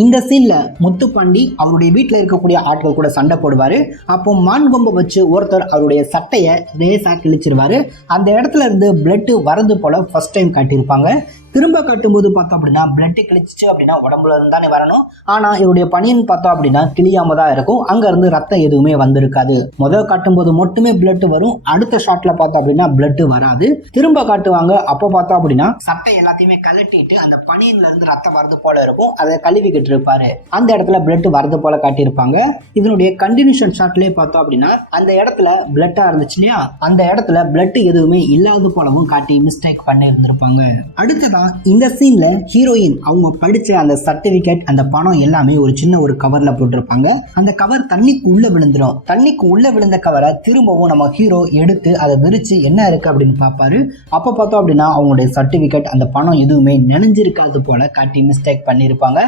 இந்த சீன்ல முத்துப்பாண்டி அவருடைய வீட்டில் இருக்கக்கூடிய ஆட்கள் கூட சண்டை போடுவாரு. அப்போ மான் கொம்பை வச்சு ஒருத்தர் அவருடைய சட்டையை லேசா கிழிச்சிருவாரு. அந்த இடத்துல இருந்து பிளட் வரது போல ஃபர்ஸ்ட் டைம் காட்டியிருப்பாங்க. திரும்ப காட்டும்போது பார்த்தோம் அப்படின்னா பிளட் கிழிச்சிச்சு அப்படின்னா உடம்புல இருந்தானே வரணும். ஆனா இவருடைய பனியன் பார்த்தோம் அப்படின்னா கிளியாம தான் இருக்கும். அங்க இருந்து ரத்தம் எதுவுமே வந்திருக்காது. முதல் காட்டும்போது மட்டுமே பிளட் வரும். அடுத்த ஷாட்ல பார்த்தோம் அப்படின்னா பிளட் வராது. திரும்ப காட்டுவாங்க. அப்போ பார்த்தோம் அப்படின்னா சட்டை எல்லாத்தையுமே கலட்டிட்டு அந்த பனியன்ல இருந்து ரத்தம் வரது போல இருக்கும். அதை கழுவிக்கிட்டு இருப்பாரு. அந்த இடத்துல பிளட் வரது போல காட்டியிருப்பாங்க. இதனுடைய கண்டினியூஷன் ஷாட்லயே பார்த்தோம் அப்படின்னா அந்த இடத்துல பிளட்டா இருந்துச்சு இல்லையா, அந்த இடத்துல பிளட் எதுவுமே இல்லாத போலவும் காட்டி மிஸ்டேக் பண்ணி இருந்திருப்பாங்க. அடுத்ததான் இந்த சீன்ல ஹீரோயின் அவங்க படிச்ச அந்த சர்டிபிகேட், அந்த பணம் எல்லாமே ஒரு சின்ன ஒரு கவர்ல போட்டிருப்பாங்க. அந்த கவர் தண்ணிக்கு உள்ள விழுந்துடும். தண்ணிக்கு உள்ள விழுந்த கவரை திரும்பவும் நம்ம ஹீரோ எடுத்து அதை விரிச்சு என்ன இருக்கு அப்படின்னு பார்ப்பாரு. அப்ப பார்த்தோம் அப்படின்னா அவங்களுடைய சர்டிபிகேட், அந்த பணம் எதுவுமே நினைஞ்சிருக்காது போல காட்டி மிஸ்டேக் பண்ணியிருப்பாங்க.